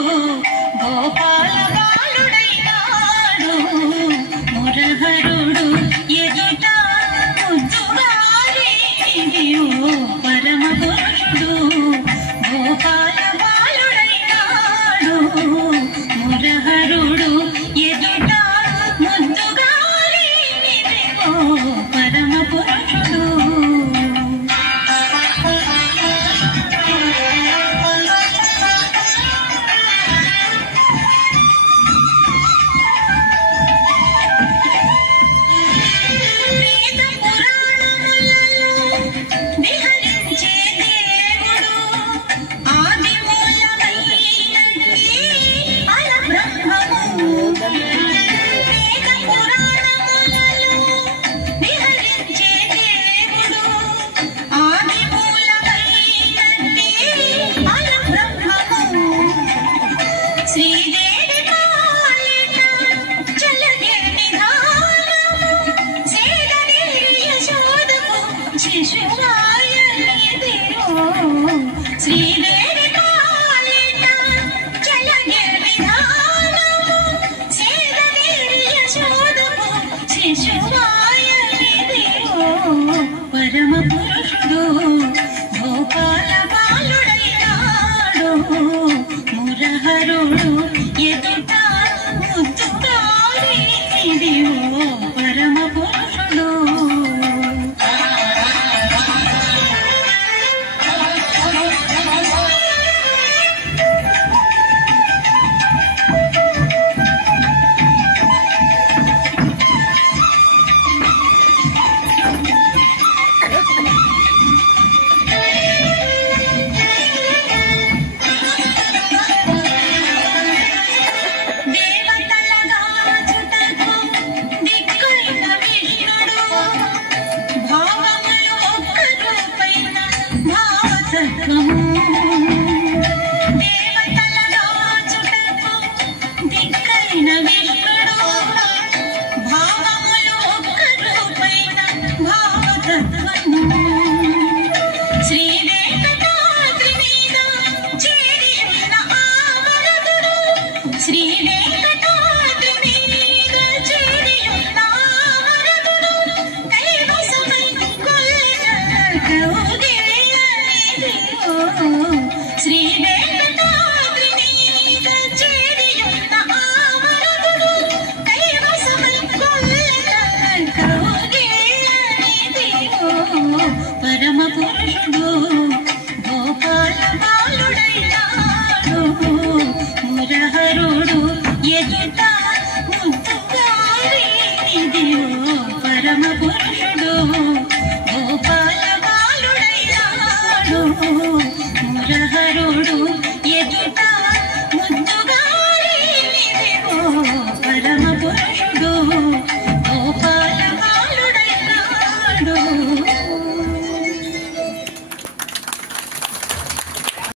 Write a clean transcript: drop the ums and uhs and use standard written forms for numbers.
గోపాల బాలుడైనాడు మురహరుడు ఎదుట ముద్దుగారిదియో పరమ పురుషుడు గోపాల బాలుడైనాడు మురహరుడు ఎదుట ముద్దుగారిదియో పరమ పురుషుడు శ్రీదేవి పాలిట చలగిరి విధానము సేదగిరి యశోదకు శిశువాయనిదియో పరమ పురుషుడు గోపాల బాలుడైనాడు మురహరుడు ఎదుట ముద్దుగారిదియో పరమ పురుషుడు దేవతలగాచుటకు దిక్కైన విష్ణుడు భావములు ఒక్క రూపైన భావతత్వము శ్రీ వెంకటాద్రి మీద చేరి ఉన్న ఆ వరదుడు శ్రీ వెంకటాద్రి మీద చేరి ఉన్న ఆ వరదుడు కైవసమై శ్రీ వెంకటాద్రి మీద చేరియున్న ఆ వరదుడు కైవసమై కౌగిలిదియో పరమ పురుషుడు గోపాల బాలుడైనాడు మురహరుడు ఎదుట ముద్దుగారిదియో పరమ పురుషుడు గోపాల బాలుడైనాడు మురహరుడు ఎదుట